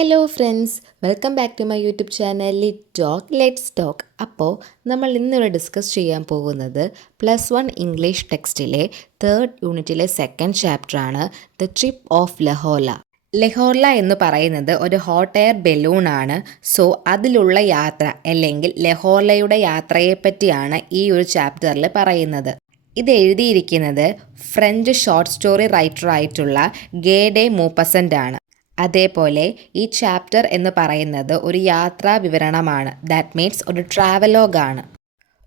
Hello friends, welcome back to my YouTube channel let's talk. അപ്പോൾ നമ്മൾ ഇന്നിവിടെ discuss ചെയ്യാൻ പോകുന്നത് +1 ഇംഗ്ലീഷ് ടെക്സ്റ്റിലെ 3rd യൂണിറ്റിലെ 2nd ചാപ്റ്ററാണ് ദ ട്രിപ്പ് ഓഫ് ലഹോല. ലഹോല എന്ന് പറയുന്നത് ഒരു ഹോട്ട് എയർ ബലൂണാണ്. സോ അതിലുള്ള യാത്ര അല്ലെങ്കിൽ ലഹോലയുടെ യാത്രയെപ്പറ്റിയാണ് ഈ ഒരു ചാപ്റ്ററിൽ പറയുന്നത്. ഇത് എഴുതിയിരിക്കുന്നത് ഫ്രഞ്ച് ഷോർട്ട് സ്റ്റോറി റൈറ്ററായിട്ടുള്ള ഗേ മൂപ്പസൻ്റ് ആണ്. അതേപോലെ ഈ ചാപ്റ്റർ എന്ന് പറയുന്നത് ഒരു യാത്രാ വിവരണമാണ്. ദാറ്റ് മീൻസ് ഒരു ട്രാവലോഗാണ്.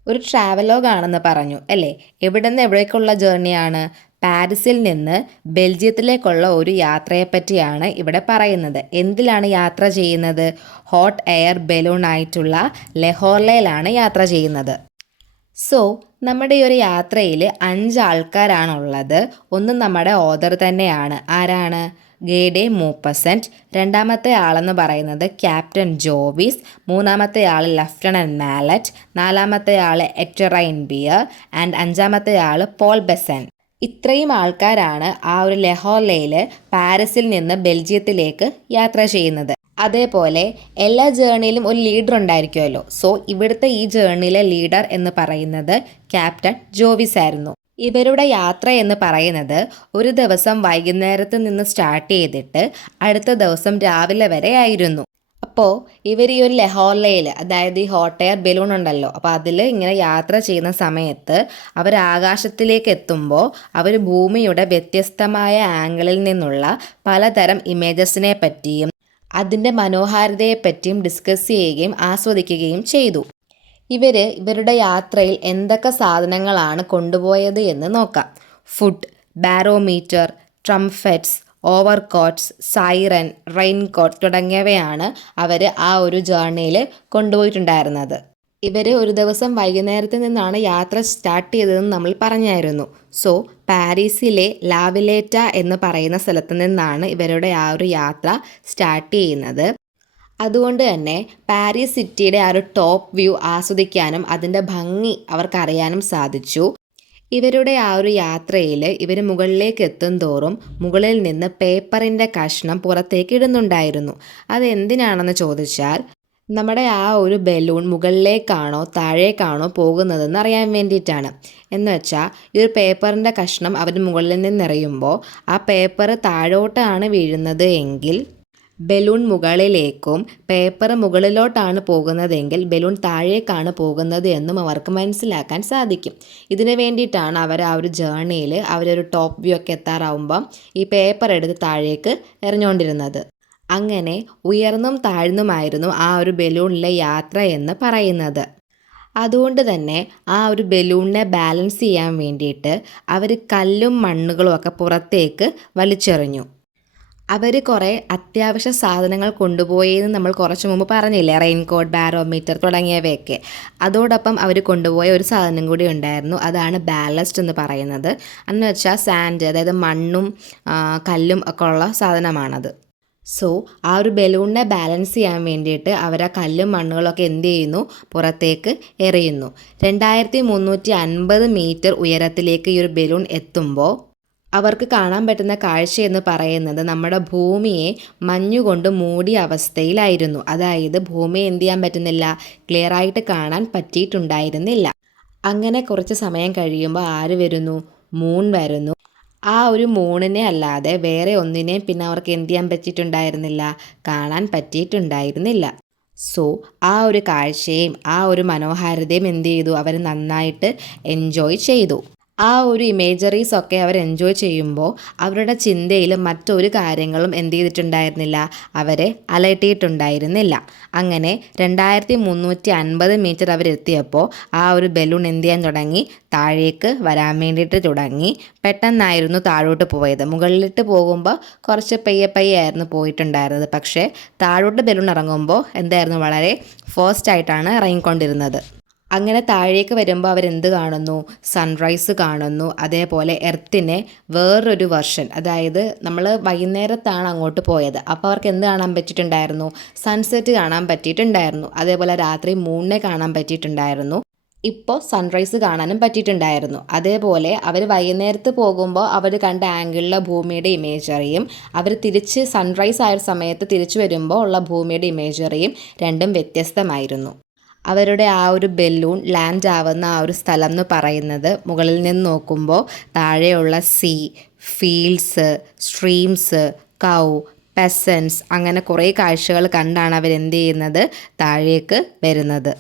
ഒരു ട്രാവലോഗാണെന്ന് പറഞ്ഞു അല്ലേ? എവിടെ നിന്ന് എവിടേക്കുള്ള ജേർണിയാണ്? പാരീസിൽ നിന്ന് ബെൽജിയത്തിലേക്കുള്ള ഒരു യാത്രയെപ്പറ്റിയാണ് ഇവിടെ പറയുന്നത്. എന്തിലാണ് യാത്ര ചെയ്യുന്നത്? ഹോട്ട് എയർ ബലൂണായിട്ടുള്ള ലഹോർലയിലാണ് യാത്ര ചെയ്യുന്നത്. സോ നമ്മുടെ ഈ ഒരു യാത്രയിൽ 5 ആൾക്കാരാണുള്ളത്. ഒന്ന് നമ്മുടെ ഓഥർ തന്നെയാണ്. ആരാണ്? ഗേ മൂപ്പസൻ്റ്. രണ്ടാമത്തെ ആളെന്ന് പറയുന്നത് ക്യാപ്റ്റൻ ജോവിസ്. മൂന്നാമത്തെ ആൾ ലഫ്റ്റനൻറ്റ് മാലറ്റ്. നാലാമത്തെ ആൾ എക്ടറൈൻ ബിയർ ആൻഡ് അഞ്ചാമത്തെ ആൾ പോൾ ബെസൻ. ഇത്രയും ആൾക്കാരാണ് ആ ഒരു ലഹോർലയിൽ പാരീസിൽ നിന്ന് ബെൽജിയത്തിലേക്ക് യാത്ര ചെയ്യുന്നത്. അതേപോലെ എല്ലാ ജേർണിയിലും ഒരു ലീഡർ ഉണ്ടായിരിക്കുമല്ലോ. സോ ഇവിടുത്തെ ഈ ജേർണിയിലെ ലീഡർ എന്ന് പറയുന്നത് ക്യാപ്റ്റൻ ജോവിസ് ആയിരുന്നു. ഇവരുടെ യാത്ര എന്ന് പറയുന്നത് ഒരു ദിവസം വൈകുന്നേരത്ത് നിന്ന് സ്റ്റാർട്ട് ചെയ്തിട്ട് അടുത്ത ദിവസം രാവിലെ വരെ ആയിരുന്നു. അപ്പോൾ ഇവർ ഈ ഒരു ലഹോർലയിൽ, അതായത് ഈ ഹോട്ട് എയർ ബലൂൺ ഉണ്ടല്ലോ, അപ്പോൾ അതിൽ ഇങ്ങനെ യാത്ര ചെയ്യുന്ന സമയത്ത് അവർ ആകാശത്തിലേക്ക് എത്തുമ്പോൾ അവർ ഭൂമിയുടെ വ്യത്യസ്തമായ ആംഗിളിൽ നിന്നുള്ള പലതരം ഇമേജസിനെ പറ്റിയും അതിൻ്റെ മനോഹാരിതയെപ്പറ്റിയും ഡിസ്കസ് ചെയ്യുകയും ആസ്വദിക്കുകയും ചെയ്തു. ഇവരുടെ യാത്രയിൽ എന്തൊക്കെ സാധനങ്ങളാണ് കൊണ്ടുപോയത് എന്ന് നോക്കാം. ഫുഡ്, ബാരോമീറ്റർ, ട്രംഫെറ്റ്സ്, ഓവർകോട്ട്സ്, സൈറൻ, റെയിൻകോട്ട് തുടങ്ങിയവയാണ് അവർ ആ ഒരു ജേർണിയിൽ കൊണ്ടുപോയിട്ടുണ്ടായിരുന്നത്. ഇവർ ഒരു ദിവസം വൈകുന്നേരത്ത് നിന്നാണ് യാത്ര സ്റ്റാർട്ട് ചെയ്തതെന്ന് നമ്മൾ പറഞ്ഞായിരുന്നു. സോ പാരീസിലെ ലാവിലേറ്റ എന്ന് പറയുന്ന സ്ഥലത്ത് നിന്നാണ് ഇവരുടെ ആ ഒരു യാത്ര സ്റ്റാർട്ട് ചെയ്യുന്നത്. അതുകൊണ്ട് തന്നെ പാരീസ് സിറ്റിയുടെ ആ ഒരു ടോപ്പ് വ്യൂ ആസ്വദിക്കാനും അതിൻ്റെ ഭംഗി അവർക്കറിയാനും സാധിച്ചു. ഇവരുടെ ആ ഒരു യാത്രയിൽ ഇവർ മുകളിലേക്ക് എത്തും തോറും മുകളിൽ നിന്ന് പേപ്പറിൻ്റെ കഷ്ണം പുറത്തേക്ക് ഇടുന്നുണ്ടായിരുന്നു. അതെന്തിനാണെന്ന് ചോദിച്ചാൽ നമ്മുടെ ആ ഒരു ബലൂൺ മുകളിലേക്കാണോ താഴേക്കാണോ പോകുന്നതെന്ന് അറിയാൻ വേണ്ടിയിട്ടാണ്. എന്ന് വെച്ചാൽ ഈ ഒരു പേപ്പറിൻ്റെ കഷ്ണം അവർ മുകളിൽ നിന്നെറിയുമ്പോൾ ആ പേപ്പർ താഴോട്ടാണ് വീഴുന്നത് എങ്കിൽ ബലൂൺ മുകളിലേക്കും പേപ്പർ മുകളിലോട്ടാണ് പോകുന്നതെങ്കിൽ ബലൂൺ താഴേക്കാണ് പോകുന്നത് എന്നും അവർക്ക് മനസ്സിലാക്കാൻ സാധിക്കും. ഇതിന് വേണ്ടിയിട്ടാണ് അവർ ആ ഒരു ജേർണിയിൽ അവരൊരു ടോപ്പ് വ്യൂ ഒക്കെ എത്താറാവുമ്പം ഈ പേപ്പർ എടുത്ത് താഴേക്ക് എറിഞ്ഞുകൊണ്ടിരുന്നത്. അങ്ങനെ ഉയർന്നും താഴ്ന്നുമായിരുന്നു ആ ഒരു ബലൂണിലെ യാത്ര എന്ന് പറയുന്നത്. അതുകൊണ്ട് തന്നെ ആ ഒരു ബലൂണിനെ ബാലൻസ് ചെയ്യാൻ വേണ്ടിയിട്ട് അവർ കല്ലും മണ്ണുകളും ഒക്കെ പുറത്തേക്ക് വലിച്ചെറിഞ്ഞു. അവർ കുറേ അത്യാവശ്യ സാധനങ്ങൾ കൊണ്ടുപോയെന്ന് നമ്മൾ കുറച്ച് മുമ്പ് പറഞ്ഞില്ലേ, റെയിൻകോട്ട്, ബാരോമീറ്റർ തുടങ്ങിയവയൊക്കെ. അതോടൊപ്പം അവർ കൊണ്ടുപോയ ഒരു സാധനം കൂടി ഉണ്ടായിരുന്നു. അതാണ് ബാലസ്റ്റ് എന്ന് പറയുന്നത്. എന്ന് വെച്ചാൽ സാൻഡ്, അതായത് മണ്ണും കല്ലും ഒക്കെ ഉള്ള സാധനമാണത്. സോ ആ ഒരു ബലൂണിനെ ബാലൻസ് ചെയ്യാൻ വേണ്ടിയിട്ട് അവർ ആ കല്ലും മണ്ണുകളൊക്കെ എന്ത് ചെയ്യുന്നു? പുറത്തേക്ക് എറിയുന്നു. 2350 മീറ്റർ ഉയരത്തിലേക്ക് ഈ ഒരു ബലൂൺ എത്തുമ്പോൾ അവർക്ക് കാണാൻ പറ്റുന്ന കാഴ്ച എന്ന് പറയുന്നത് നമ്മുടെ ഭൂമിയെ മഞ്ഞുകൊണ്ട് മൂടിയ അവസ്ഥയിലായിരുന്നു. അതായത് ഭൂമിയെ എന്ത് ചെയ്യാൻ പറ്റുന്നില്ല, ക്ലിയർ ആയിട്ട് കാണാൻ പറ്റിയിട്ടുണ്ടായിരുന്നില്ല. അങ്ങനെ കുറച്ച് സമയം കഴിയുമ്പോൾ ആര് വരുന്നു? മൂൺ വരുന്നു. ആ ഒരു മൂണിനെ അല്ലാതെ വേറെ ഒന്നിനെയും പിന്നെ അവർക്ക് എന്ത് ചെയ്യാൻ പറ്റിയിട്ടുണ്ടായിരുന്നില്ല, കാണാൻ പറ്റിയിട്ടുണ്ടായിരുന്നില്ല. സോ ആ ഒരു കാഴ്ചയും ആ ഒരു മനോഹാരിതയും എന്ത് ചെയ്തു? അവർ നന്നായിട്ട് എൻജോയ് ചെയ്തു. ആ ഒരു ഇമേജറീസ് ഒക്കെ അവർ എൻജോയ് ചെയ്യുമ്പോൾ അവരുടെ ചിന്തയിൽ മറ്റൊരു കാര്യങ്ങളും എന്ത് ചെയ്തിട്ടുണ്ടായിരുന്നില്ല, അവരെ അലട്ടിയിട്ടുണ്ടായിരുന്നില്ല. അങ്ങനെ 2350 മീറ്റർ അവരെത്തിയപ്പോൾ ആ ഒരു ബലൂൺ എന്ത് ചെയ്യാൻ തുടങ്ങി? താഴേക്ക് വരാൻ വേണ്ടിയിട്ട് തുടങ്ങി. പെട്ടെന്നായിരുന്നു താഴോട്ട് പോയത്. മുകളിലിട്ട് പോകുമ്പോൾ കുറച്ച് പയ്യെ ആയിരുന്നു പോയിട്ടുണ്ടായിരുന്നത്. പക്ഷേ താഴോട്ട് ബലൂൺ ഇറങ്ങുമ്പോൾ എന്തായിരുന്നു? വളരെ ഫാസ്റ്റായിട്ടാണ് ഇറങ്ങിക്കൊണ്ടിരുന്നത്. അങ്ങനെ താഴേക്ക് വരുമ്പോൾ അവരെന്ത് കാണുന്നു? സൺറൈസ് കാണുന്നു. അതേപോലെ എർത്തിനെ വേറൊരു വെർഷൻ, അതായത് നമ്മൾ വൈകുന്നേരത്താണ് അങ്ങോട്ട് പോയത്. അപ്പോൾ അവർക്ക് എന്ത് കാണാൻ പറ്റിയിട്ടുണ്ടായിരുന്നു? സൺസെറ്റ് കാണാൻ പറ്റിയിട്ടുണ്ടായിരുന്നു. അതേപോലെ രാത്രി മൂണിനെ കാണാൻ പറ്റിയിട്ടുണ്ടായിരുന്നു. ഇപ്പോൾ സൺറൈസ് കാണാനും പറ്റിയിട്ടുണ്ടായിരുന്നു. അതേപോലെ അവർ വൈകുന്നേരത്ത് പോകുമ്പോൾ അവർ കണ്ട ആംഗിളിലെ ഭൂമിയുടെ ഇമേജറിയും അവർ തിരിച്ച് സൺറൈസ് ആയ സമയത്ത് തിരിച്ചു വരുമ്പോൾ ഉള്ള ഭൂമിയുടെ ഇമേജറിയും രണ്ടും വ്യത്യസ്തമായിരുന്നു. അവരുടെ ആ ഒരു ബലൂൺ ലാൻഡ് ആവുന്ന ആ ഒരു സ്ഥലം എന്ന് പറയുന്നത് മുകളിൽ നിന്ന് നോക്കുമ്പോൾ താഴെയുള്ള സീ, ഫീൽഡ്സ്, സ്ട്രീംസ്, കൗ, പെസൻസ് അങ്ങനെ കുറേ കാഴ്ചകൾ കണ്ടാണ് അവരെന്ത് ചെയ്യുന്നത്, താഴേക്ക് വരുന്നത്.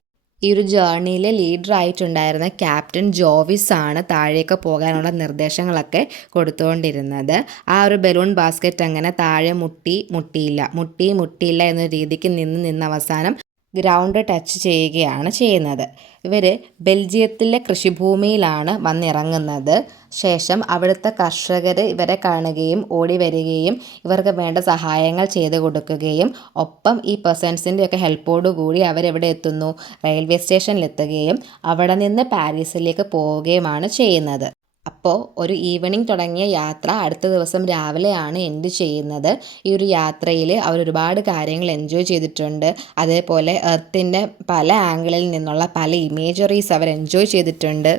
ഈ ഒരു ജേർണിയിൽ ലീഡറായിട്ടുണ്ടായിരുന്ന ക്യാപ്റ്റൻ ജോവിസ് ആണ് താഴേക്ക് പോകാനുള്ള നിർദ്ദേശങ്ങളൊക്കെ കൊടുത്തുകൊണ്ടിരുന്നത്. ആ ഒരു ബലൂൺ ബാസ്ക്കറ്റ് അങ്ങനെ താഴെ മുട്ടിയില്ല എന്ന രീതിക്ക് നിന്ന് അവസാനം ഗ്രൗണ്ട് ടച്ച് ചെയ്യുകയാണ് ചെയ്യുന്നത്. ഇവർ ബെൽജിയത്തിലെ കൃഷിഭൂമിയിലാണ് വന്നിറങ്ങുന്നത്. ശേഷം അവിടുത്തെ കർഷകർ ഇവരെ കാണുകയും ഓടി വരികയും ഇവർക്ക് വേണ്ട സഹായങ്ങൾ ചെയ്തു കൊടുക്കുകയും ഒപ്പം ഈ പേഴ്സൺസിൻ്റെയൊക്കെ ഹെൽപ്പോടുകൂടി അവരെവിടെ എത്തുന്നു, റെയിൽവേ സ്റ്റേഷനിലെത്തുകയും അവിടെ നിന്ന് പാരീസിലേക്ക് പോവുകയുമാണ് ചെയ്യുന്നത്. അപ്പോൾ ഒരു ഈവനിങ് തുടങ്ങിയ യാത്ര അടുത്ത ദിവസം രാവിലെയാണ് എൻഡ് ചെയ്യുന്നത്. ഈ ഒരു യാത്രയിൽ അവർ ഒരുപാട് കാര്യങ്ങൾ എൻജോയ് ചെയ്തിട്ടുണ്ട്. അതേപോലെ എർത്തിൻ്റെ പല ആംഗിളിൽ നിന്നുള്ള പല ഇമേജറീസ് അവർ എൻജോയ് ചെയ്തിട്ടുണ്ട്.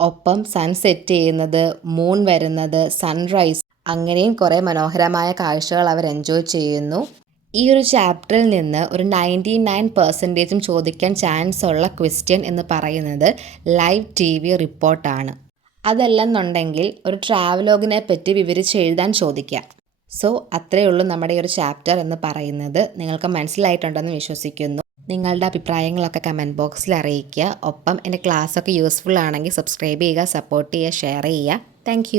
ഒപ്പം സൺ സെറ്റ് ചെയ്യുന്നത്, മൂൺ വരുന്നത്, സൺറൈസ്, അങ്ങനെയും കുറേ മനോഹരമായ കാഴ്ചകൾ അവർ എൻജോയ് ചെയ്യുന്നു. ഈ ഒരു ചാപ്റ്ററിൽ നിന്ന് ഒരു 99% ചോദിക്കാൻ ചാൻസ് ഉള്ള ക്വസ്റ്റ്യൻ എന്ന് പറയുന്നത് ലൈവ് TV റിപ്പോർട്ടാണ്. അതല്ലെന്നുണ്ടെങ്കിൽ ഒരു ട്രാവലോഗിനെ പറ്റി വിവരിച്ച് എഴുതാൻ ചോദിക്കാം. സോ അത്രയേ ഉള്ളൂ നമ്മുടെ ഈ ഒരു ചാപ്റ്റർ എന്ന് പറയുന്നത്. നിങ്ങൾക്ക് മനസ്സിലായിട്ടുണ്ടെന്ന് വിശ്വസിക്കുന്നു. നിങ്ങളുടെ അഭിപ്രായങ്ങളൊക്കെ കമൻറ്റ് ബോക്സിൽ അറിയിക്കുക. ഒപ്പം എൻ്റെ ക്ലാസ്സൊക്കെ യൂസ്ഫുൾ ആണെങ്കിൽ സബ്സ്ക്രൈബ് ചെയ്യുക, സപ്പോർട്ട് ചെയ്യുക, ഷെയർ ചെയ്യുക. താങ്ക്